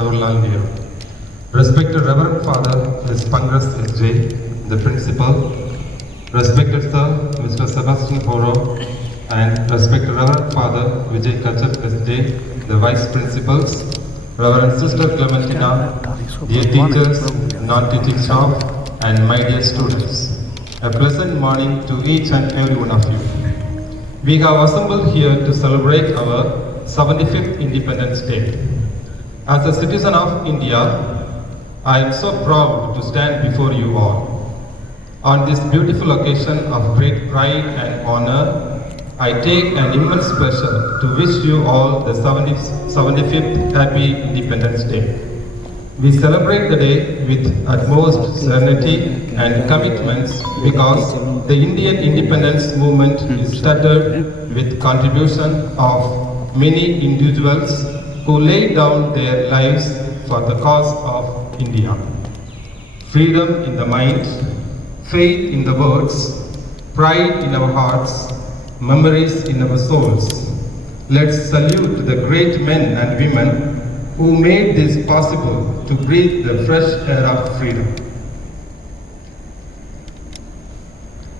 Jawaharlal Nehru. Respected Reverend Father Ms. Pangras S.J., the Principal, respected Sir Mr. Sebastian Horo, and respected Reverend Father Vijay Kachap S.J., the Vice Principals, Reverend Sister Clementina, dear teachers, non-teaching staff, and my dear students. A pleasant morning to each and every one of you. We have assembled here to celebrate our 75th Independence Day. As a citizen of India, I am so proud to stand before you all. On this beautiful occasion of great pride and honor, I take an immense pleasure to wish you all the 75th Happy Independence Day. We celebrate the day with utmost serenity and commitments because the Indian independence movement is started with contribution of many individuals who laid down their lives for the cause of India. Freedom in the mind, faith in the words, pride in our hearts, memories in our souls. Let's salute the great men and women who made this possible to breathe the fresh air of freedom.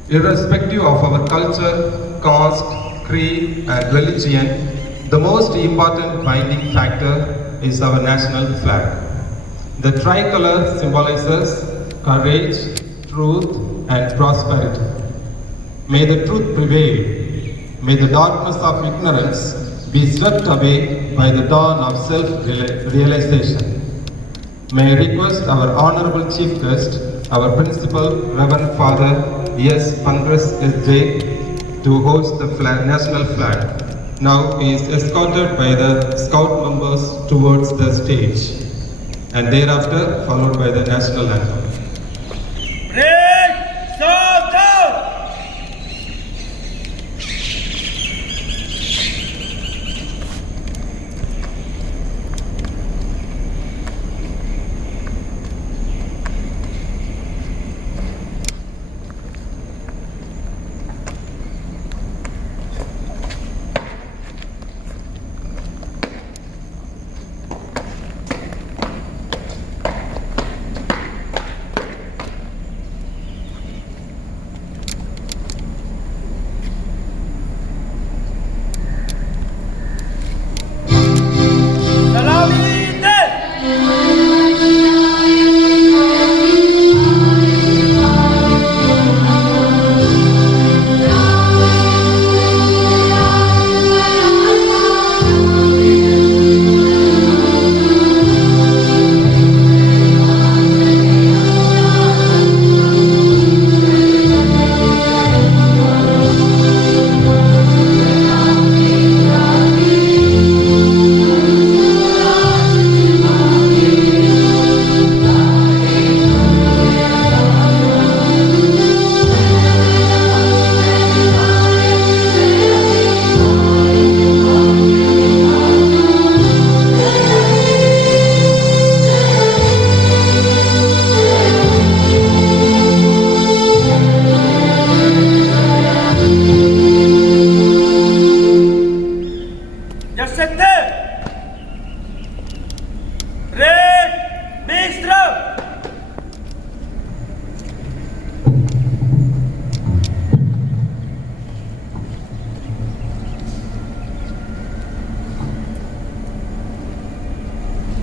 Irrespective of our culture, caste, creed, and religion, the most important binding factor is our national flag. The tricolor symbolizes courage, truth, and prosperity. May the truth prevail. May the darkness of ignorance be swept away by the dawn of self-realization. May I request our Honorable Chief Guest, our Principal, Reverend Father S. Pangras S.J. to host the national flag. Now he is escorted by the Scout members towards the stage, and thereafter followed by the national anthem.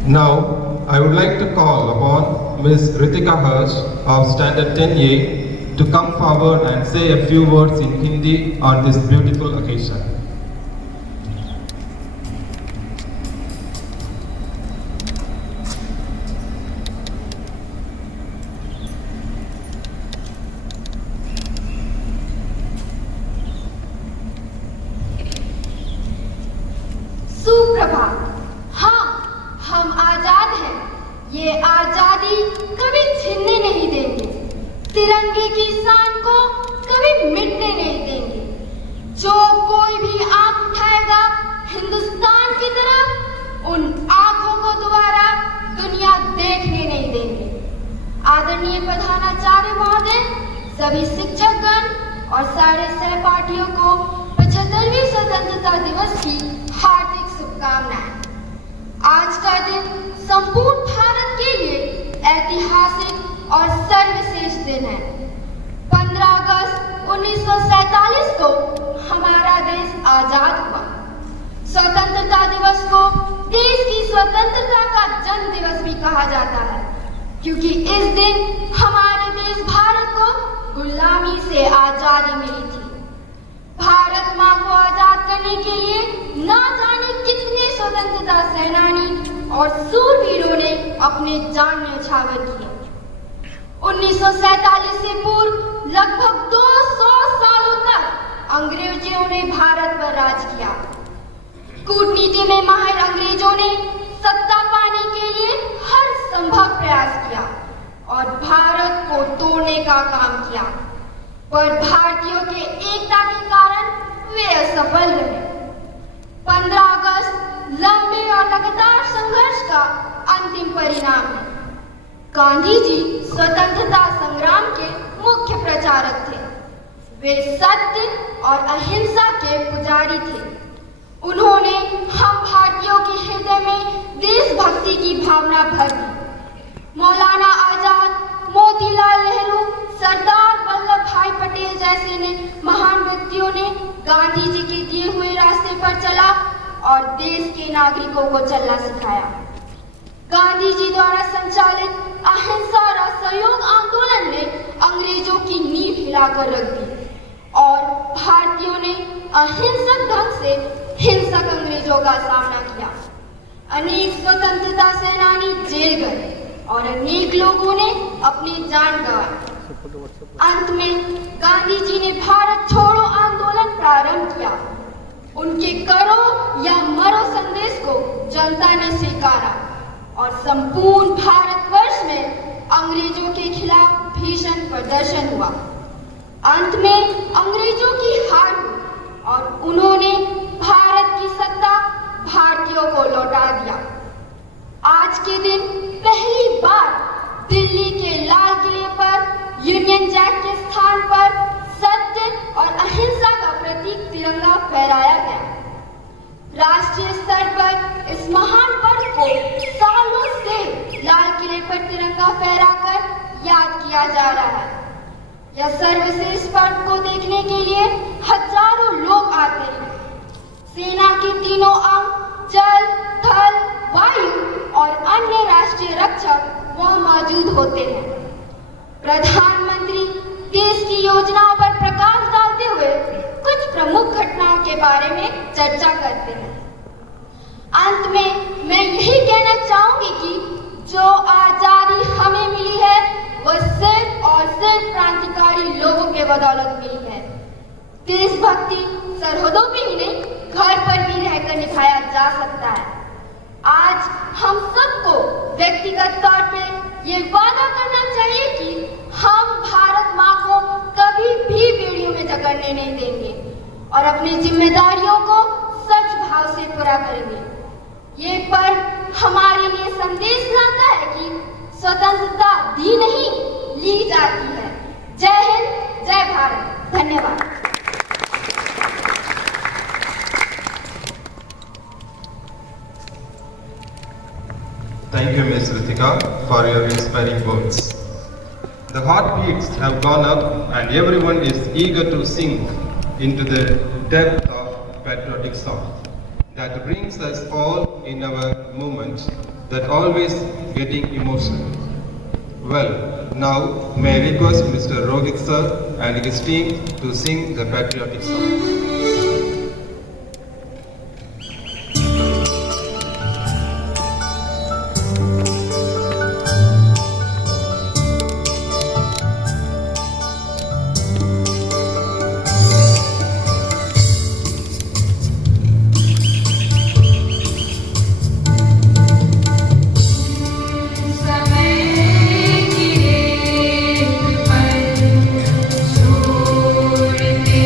Now, I would like to call upon Ms. Ritika Harsh of Standard 10A to come forward and say a few words in Hindi on this beautiful occasion. सुप्रभात। हाँ, हम आजाद हैं। ये आजादी कभी छीनने नहीं देंगे। तिरंगे की शान को कभी मिटने नहीं देंगे। जो कोई भी आंख उठाएगा हिंदुस्तान की तरफ, उन आंखों को दोबारा दुनिया देखने नहीं देंगे। आदरणीय प्रधानाचार्य महोदय, सभी शिक्षकगण और सारे सहपाठियों को 75वीं स्वतंत्रता दिवस की हार्दिक शुभकामनाएं। आज का दिन संपूर्ण भारत के लिए ऐतिहासिक और सर्वश्रेष्ठ दिन है। 15 अगस्त 1947 को हमारा देश आजाद हुआ। स्वतंत्रता दिवस को देश की स्वतंत्रता का जन्म दिवस भी कहा जाता है, क्योंकि इस दिन हमारे देश भारत को गुलामी से आजादी मिली थी। भारत मां को आजाद करने के लिए ना जाने कितने स्वतंत्रता सेनानी और सूरवीरों ने अपने जान न्यौछावर किए। 1947 से पूर्व लगभग 200 सालों तक अंग्रेजों ने भारत पर राज किया। कूटनीति में माहिर अंग्रेजों ने सत्ता पाने के लिए हर संभव प्रयास किया और भारत को तोड़ने का काम किया, पर भारतीयों के एकता के कारण वे असफल रहे। 15 अगस्त लंबे और लगातार संघर्ष का अंतिम परिणाम है। गांधी जी स्वतंत्रता संग्राम के मुख्य प्रचारक थे। वे सत्य और अहिंसा के पुजारी थे। उन्होंने हम भारतीयों के हृदय में देशभक्ति की भावना भर दी। मौलाना आजाद, मोतीलाल नेहरू, सरदार वल्लभ भाई पटेल जैसे महान व्यक्तियों ने गांधी जी के दिए हुए रास्ते पर चला और देश के नागरिकों को चलना सिखाया। गांधी जी द्वारा संचालित अहिंसा और असहयोग आंदोलन ने अंग्रेजों की नींव हिलाकर रख दी और भारतीयों ने अहिंसक ढंग से हिंसक अंग्रेजों का सामना किया। अनेक स्वतंत्रता सेनानी जेल गए और अनेक लोगों ने अपनी जान गंवाई। अंत में गांधी जी ने भारत छोड़ो आंदोलन प्रारंभ किया। उनके करो या मरो संदेश को जनता ने स्वीकारा और संपूर्ण भारतवर्ष में अंग्रेजों के खिलाफ भीषण प्रदर्शन हुआ। अंत में अंग्रेजों की हार हुई और उन्होंने भारत की सत्ता भारतीयों को लौटा दिया। आज के दिन पहली बार दिल्ली के लाल किले पर यूनियन जैक के स्थान पर सत्य और अहिंसा का प्रतीक तिरंगा फहराया गया। राष्ट्रीय स्तर पर इस महान पर्व को सालों से लाल किले पर तिरंगा फहराकर याद किया जा रहा है। यह सर्वश्रेष्ठ पर्व को देखने के लिए हजारों लोग आते हैं। सेना के तीनों अंग जल, थल, वायु और अन्य राष्ट्रीय रक्षक वहां मौजूद होते हैं। प्रधानमंत्री देश की योजनाओं पर प्रकाश डालते हुए कुछ प्रमुख घटनाओं के बारे में चर्चा करते हैं। अंत में मैं यही कहना चाहूंगी कि जो आजादी हमें मिली है वह सिर्फ और सिर्फ क्रांतिकारी लोगों के बदौलत मिली है। देशभक्ति सरहदों पे ही नहीं, घर पर भी रहकर निभाया जा सकता है। आज हम सबको व्यक्तिगत तौर पे ये वादा करना चाहिए कि हम भारत माँ को कभी भी बेड़ियों में जकड़ने नहीं देंगे और अपनी जिम्मेदारियों को सच भाव से पूरा करेंगे। ये पर्व हमारे लिए संदेश लाता है कि स्वतंत्रता दी नहीं, ली जाती है। जय हिंद, जय भारत। धन्यवाद। Thank you, Ms. Ritika, for your inspiring words. The heartbeats have gone up and everyone is eager to sink into the depth of patriotic song that brings us all in our movement that always getting emotional. Well, now may I request Mr. Rohit sir and his team to sing the patriotic song. छोड़ते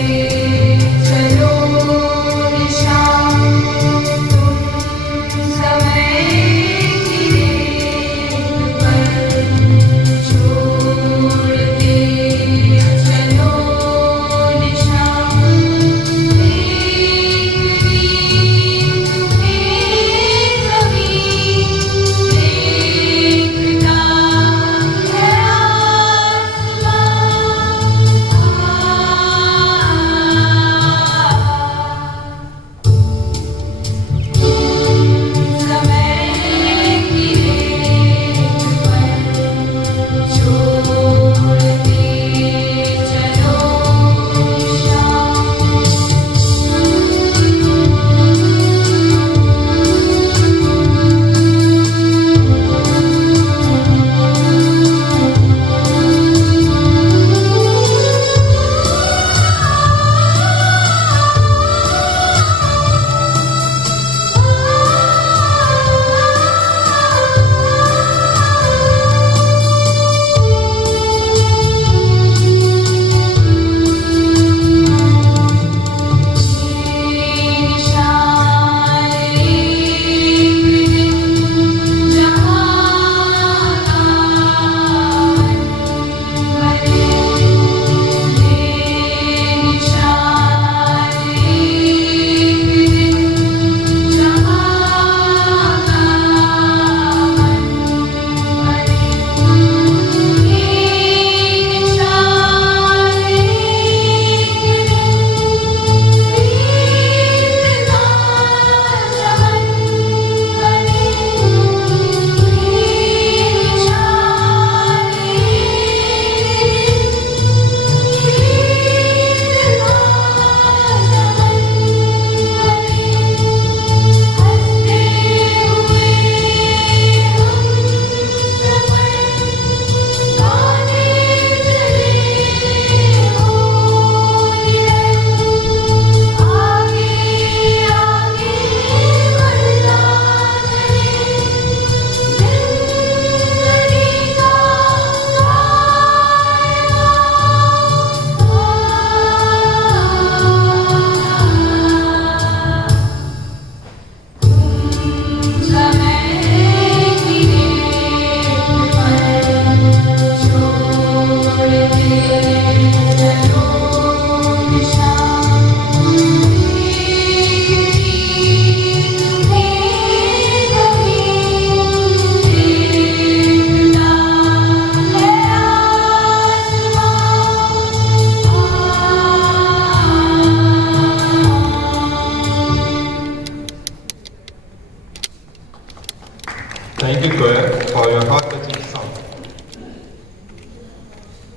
Thank you, choir, for your heart-touching song.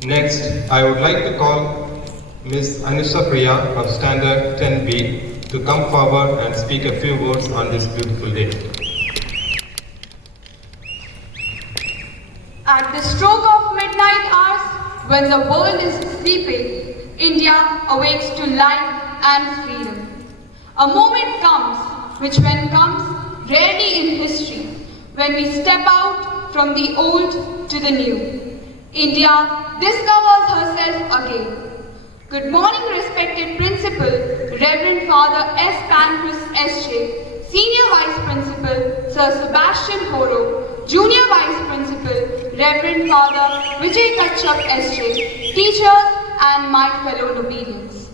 Next, I would like to call Miss Anusha Priya of Standard 10B to come forward and speak a few words on this beautiful day. At the stroke of midnight hours, when the world is sleeping, India awakes to life and freedom. A moment comes, which when comes rarely in history, when we step out from the old to the new. India discovers herself again. Good morning, respected Principal, Reverend Father S. Pancras S.J., Senior Vice Principal, Sir Sebastian Horo, Junior Vice Principal, Reverend Father Vijay Kachak S.J., teachers and my fellow Nobelians.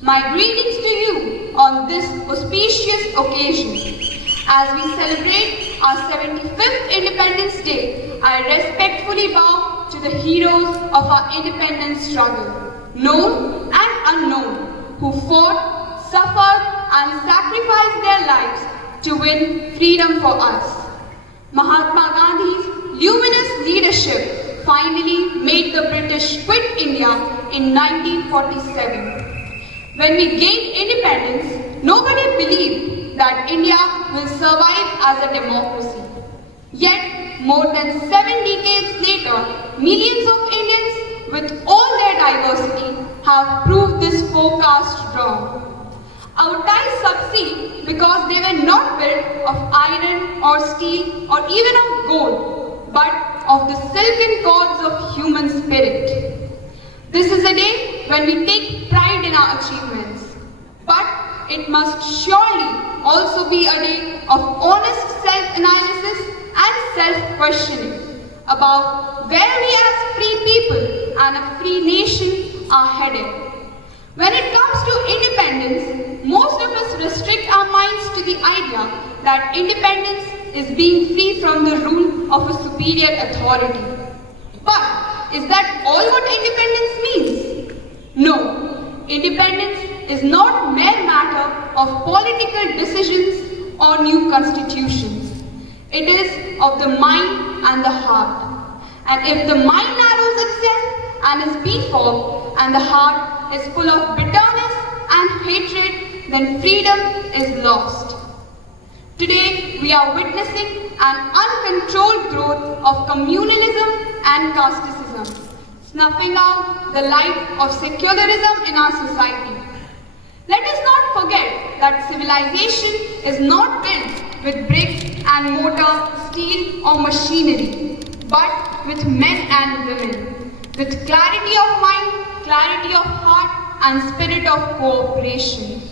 My greetings to you on this auspicious occasion. As we celebrate our 75th Independence Day, I respectfully bow to the heroes of our independence struggle, known and unknown, who fought, suffered and sacrificed their lives to win freedom for us. Mahatma Gandhi's luminous leadership finally made the British quit India in 1947. When we gained independence, nobody believed that India will survive as a democracy. Yet, more than 7 decades later, millions of Indians, with all their diversity, have proved this forecast wrong. Our ties succeed because they were not built of iron or steel or even of gold, but of the silken cords of human spirit. This is a day when we take pride in our achievements, but it must surely also be a day of honest self-analysis and self-questioning about where we as free people and a free nation are headed. When it comes to independence, most of us restrict our minds to the idea that independence is being free from the rule of a superior authority. But is that all what independence means? No, independence is not mere matter of political decisions or new constitutions. It is of the mind and the heart. And if the mind narrows itself and is befogged and the heart is full of bitterness and hatred, then freedom is lost. Today, we are witnessing an uncontrolled growth of communalism and casteism, snuffing out the light of secularism in our society. Let us not forget that civilization is not built with bricks and mortar, steel or machinery, but with men and women, with clarity of mind, clarity of heart and spirit of cooperation.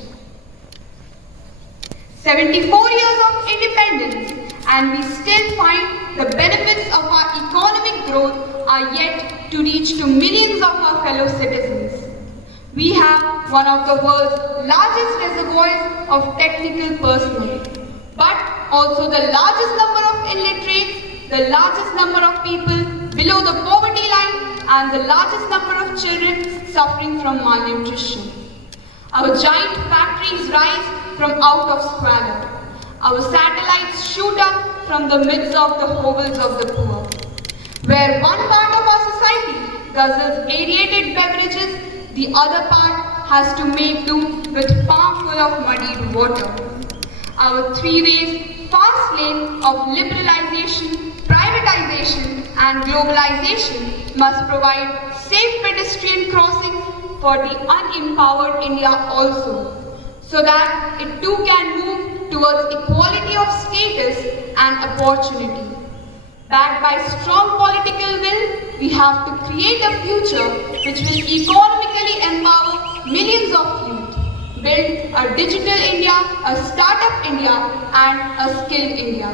74 years of independence and we still find the benefits of our economic growth are yet to reach to millions of our fellow citizens. We have one of the world's largest reservoirs of technical personnel, but also the largest number of illiterates, the largest number of people below the poverty line, and the largest number of children suffering from malnutrition. Our giant factories rise from out of squalor. Our satellites shoot up from the midst of the hovels of the poor. Where one part of our society guzzles aerated beverages, the other part has to make do with palm full of muddied water. Our three-way fast lane of liberalization, privatization and globalization must provide safe pedestrian crossings for the unempowered India also, so that it too can move towards equality of status and opportunity. Backed by strong political will, we have to create a future which will economically empower millions of youth, build a digital India, a startup India and a skilled India.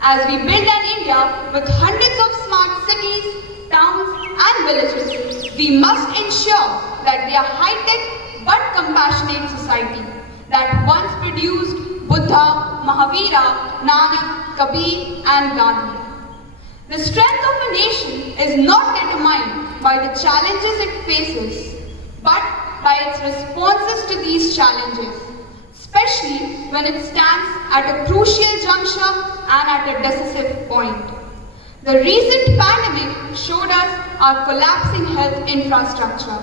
As we build an India with hundreds of smart cities, towns and villages, we must ensure that they are high-tech but compassionate society that once produced Buddha, Mahavira, Nanak, Kabir and Gandhi. The strength of a nation is not determined by the challenges it faces, but by its responses to these challenges, especially when it stands at a crucial juncture and at a decisive point. The recent pandemic showed us our collapsing health infrastructure,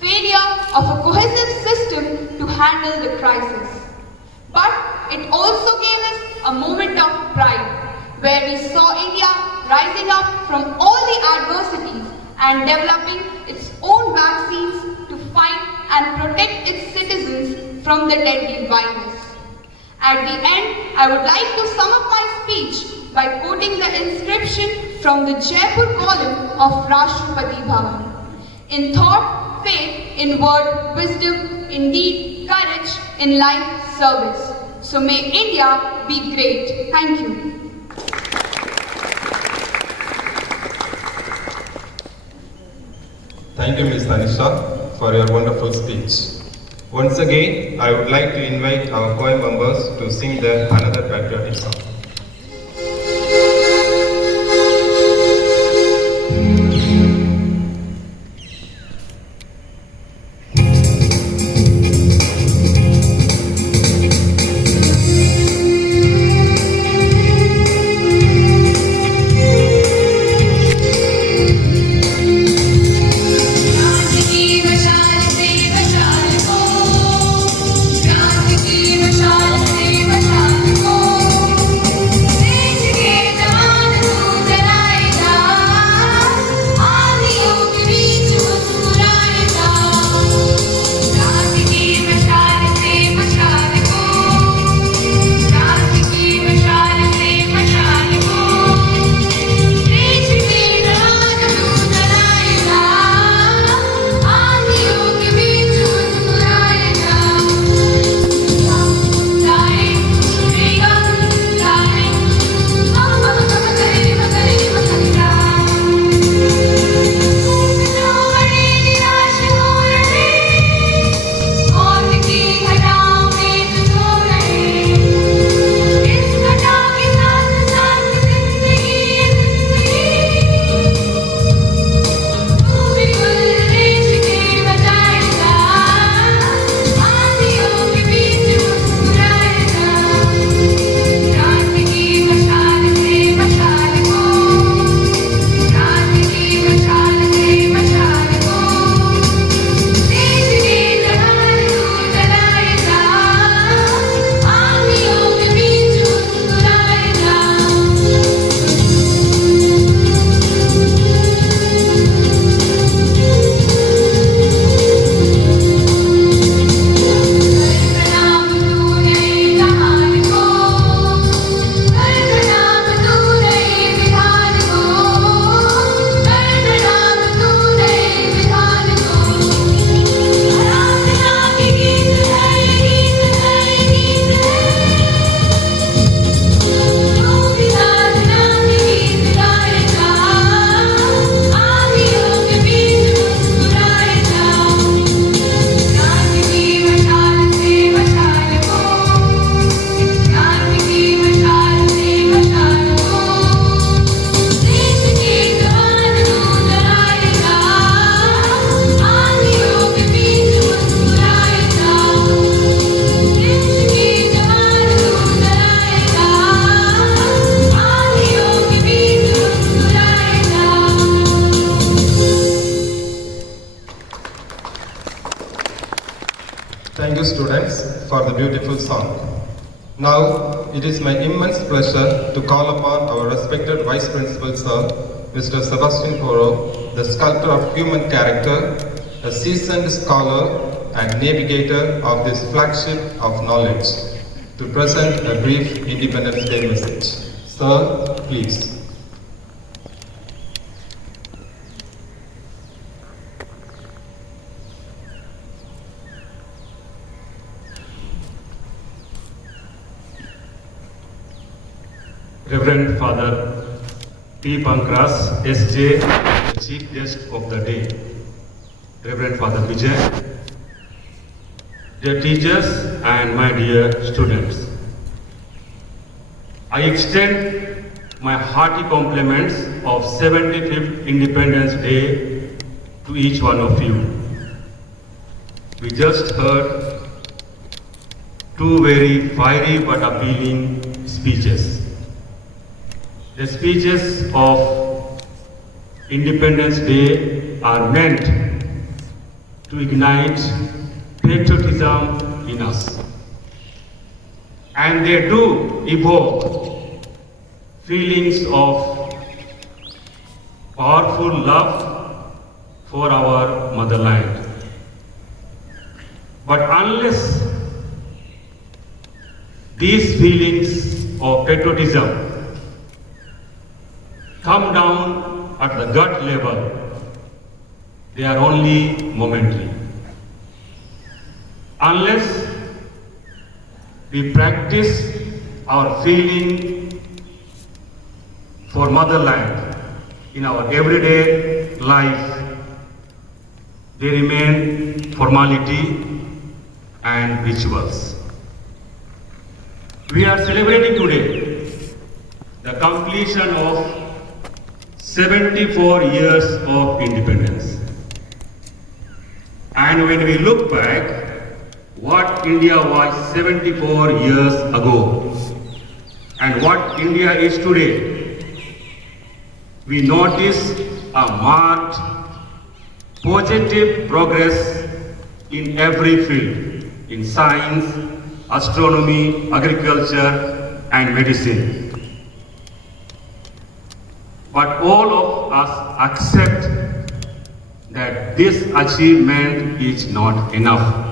failure of a cohesive system to handle the crisis. But it also gave us a moment of pride, where we saw India rising up from all the adversities and developing its own vaccines to fight and protect its citizens from the deadly virus. At the end, I would like to sum up my speech by quoting the inscription from the Jaipur column of Rashtrapati Bhavan. In thought, faith; in word, wisdom; in deed, courage; in life, service. So may India be great. Thank you. Thank you, Ms. Anisha, for your wonderful speech. Once again, I would like to invite our choir members to sing their another patriotic song. Thank you, students, for the beautiful song. Now, it is my immense pleasure to call upon our respected Vice Principal, Sir, Mr. Sebastian Poro, the sculptor of human character, a seasoned scholar and navigator of this flagship of knowledge, to present a brief Independence Day message. Sir, please. Reverend Father P. Pankras, SJ, the Chief Guest of the day. Reverend Father Vijay, dear teachers and my dear students. I extend my hearty compliments of 75th Independence Day to each one of you. We just heard two very fiery but appealing speeches. The speeches of Independence Day are meant to ignite patriotism in us. And they do evoke feelings of powerful love for our motherland. But unless these feelings of patriotism come down at the gut level, they are only momentary. Unless we practice our feeling for motherland in our everyday life, they remain formality and rituals. We are celebrating today the completion of 74 years of independence. And when we look back, what India was 74 years ago and what India is today, we notice a marked positive progress in every field, in science, astronomy, agriculture, and medicine. But all of us accept that this achievement is not enough.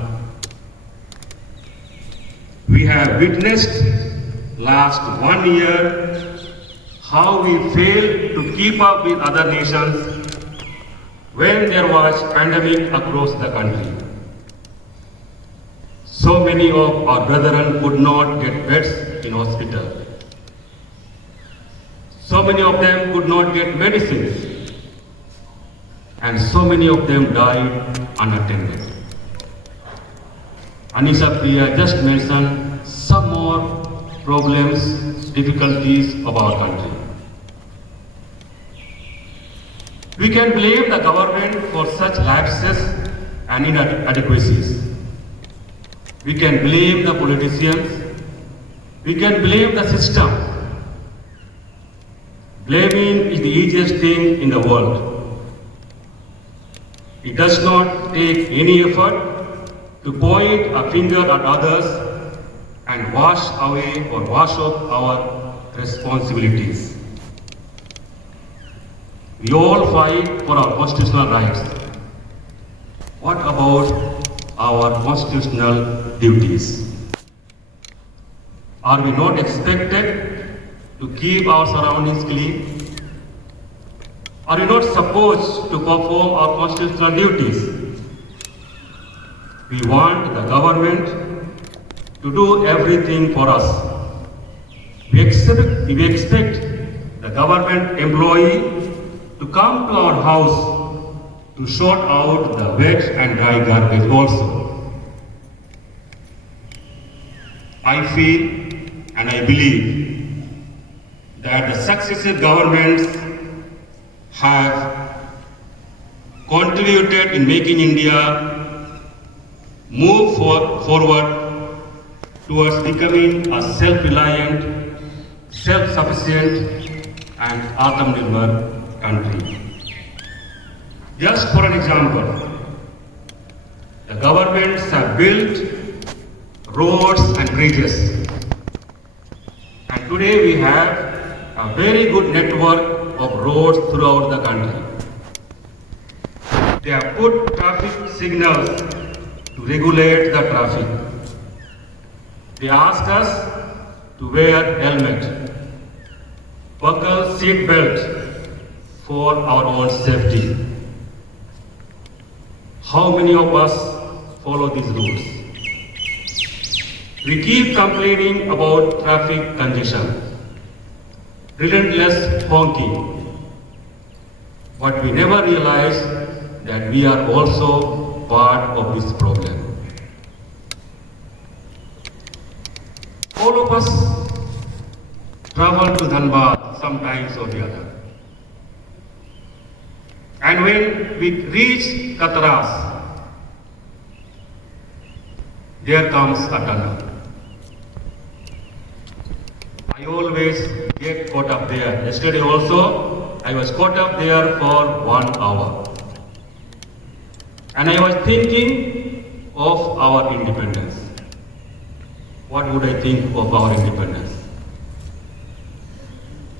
We have witnessed last 1 year how we failed to keep up with other nations when there was pandemic across the country. So many of our brethren could not get beds in hospital. So many of them could not get medicines. And so many of them died unattended. Anisha Priya just mentioned some more problems, difficulties of our country. We can blame the government for such lapses and inadequacies. We can blame the politicians. We can blame the system. Blaming is the easiest thing in the world. It does not take any effort to point a finger at others and wash away or wash off our responsibilities. We all fight for our constitutional rights. What about our constitutional duties? Are we not expected to keep our surroundings clean? Are we not supposed to perform our constitutional duties? We want the government to do everything for us. We expect the government employee to come to our house to sort out the wet and dry garbage also. I feel and I believe that the successive governments have contributed in making India move forward towards becoming a self-reliant, self-sufficient and Atmanirbhar country. Just for an example, the governments have built roads and bridges. And today we have a very good network of roads throughout the country. They have put traffic signals to regulate the traffic. They ask us to wear helmet, buckle seat belt for our own safety. How many of us follow these rules? We keep complaining about traffic congestion, relentless honking, but we never realize that we are also part of this problem. All of us travel to Dhanbad sometimes or the other. And when we reach Katras, there comes a tunnel. I always get caught up there. Yesterday also, I was caught up there for 1 hour. And I was thinking of our independence. What would I think of our independence?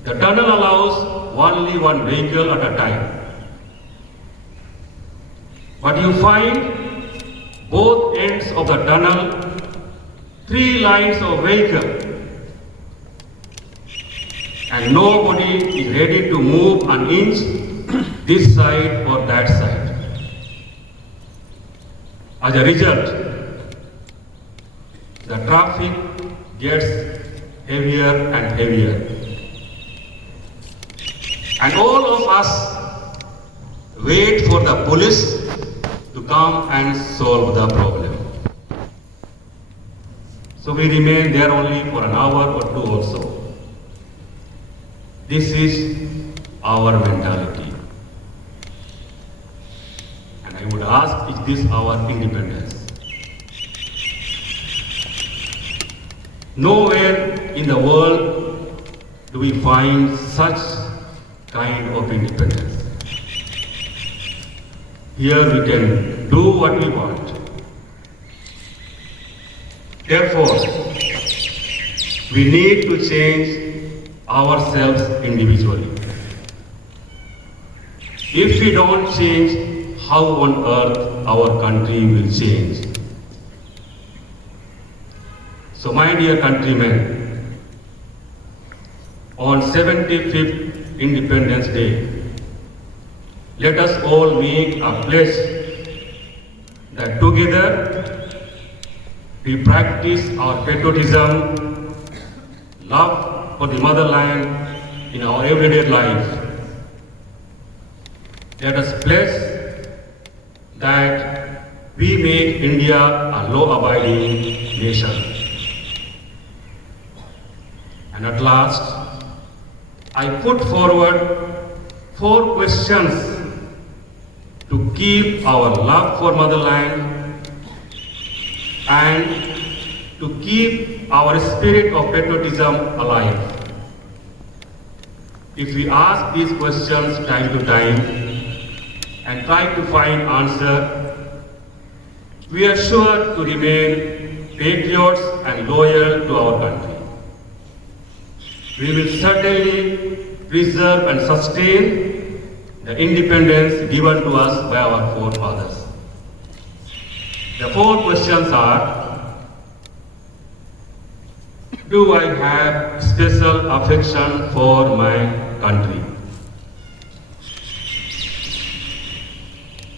The tunnel allows only one vehicle at a time. But you find both ends of the tunnel, 3 lines of vehicle, and nobody is ready to move an inch this side or that side. As a result, the traffic gets heavier and heavier. And all of us wait for the police to come and solve the problem. So we remain there only for an hour or 2 also. This is our mentality. And I would ask, is this our independence? Nowhere in the world do we find such kind of independence. Here we can do what we want. Therefore, we need to change ourselves individually. If we don't change, how on earth our country will change? So my dear countrymen, on 75th Independence Day, let us all make a pledge that together we practice our patriotism, love for the motherland in our everyday life. Let us pledge that we make India a law-abiding nation. And at last, I put forward 4 questions to keep our love for motherland and to keep our spirit of patriotism alive. If we ask these questions time to time and try to find answer, we are sure to remain patriots and loyal to our country. We will certainly preserve and sustain the independence given to us by our forefathers. The 4 questions are: do I have special affection for my country?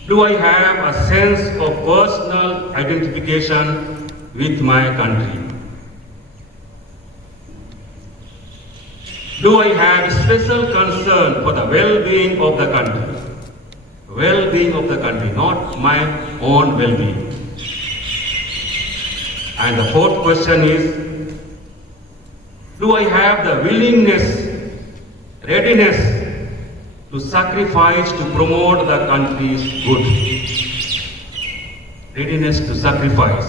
Do I have a sense of personal identification with my country? Do I have special concern for the well-being of the country? Well-being of the country, not my own well-being. And the 4th question is, do I have the willingness, readiness to sacrifice to promote the country's good? Readiness to sacrifice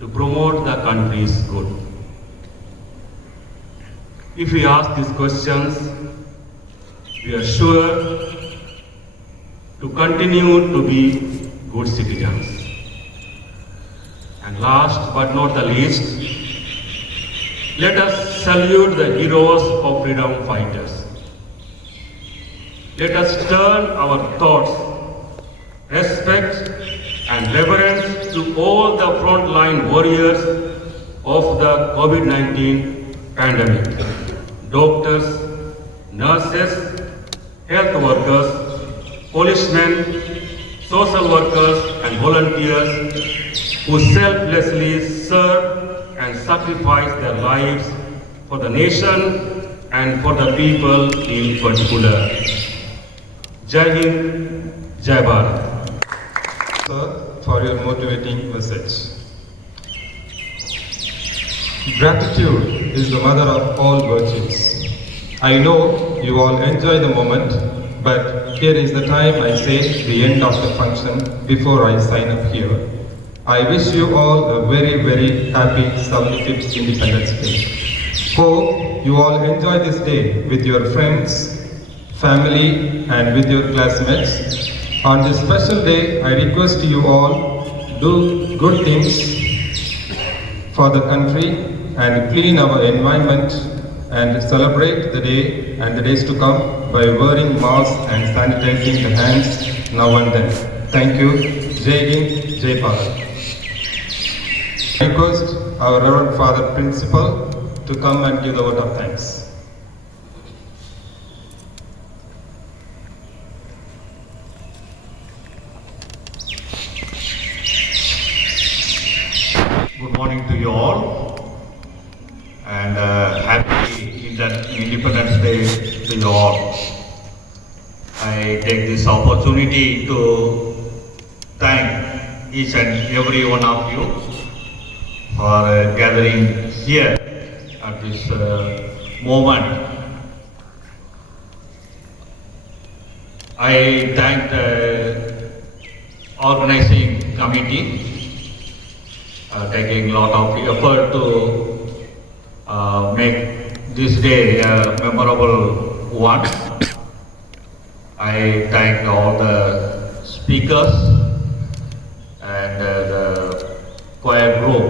to promote the country's good. If we ask these questions, we are sure to continue to be good citizens. And last but not the least, let us salute the heroes of freedom fighters. Let us turn our thoughts, respect and reverence to all the frontline warriors of the COVID-19 pandemic. Doctors, nurses, health workers, policemen, social workers and volunteers who selflessly serve and sacrifice their lives for the nation and for the people in particular. Jai Hind, Jai Bharat. Sir, for your motivating message. Gratitude is the mother of all virtues. I know you all enjoy the moment, but here is the time I say the end of the function before I sign up here. I wish you all a very, very happy 75th Independence Day. Hope you all enjoy this day with your friends, family, and with your classmates. On this special day, I request you all do good things for the country and clean our environment and celebrate the day and the days to come by wearing masks and sanitizing the hands now and then. Thank you. Jai Hind, Jai Bharat. I request our Reverend Father Principal to come and give the vote of thanks. Good morning to you all, and happy Independence Day to you all. I take this opportunity to thank each and every one of you for gathering here at this moment. I thank the organizing committee taking a lot of effort to make this day a memorable one. I thank all the speakers and the choir group.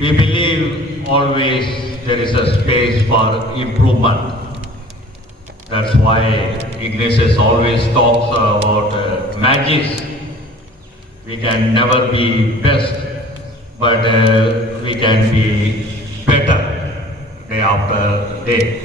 We believe always there is a space for improvement. That's why Ignatius always talks about magic. We can never be best, but we can be better day after day.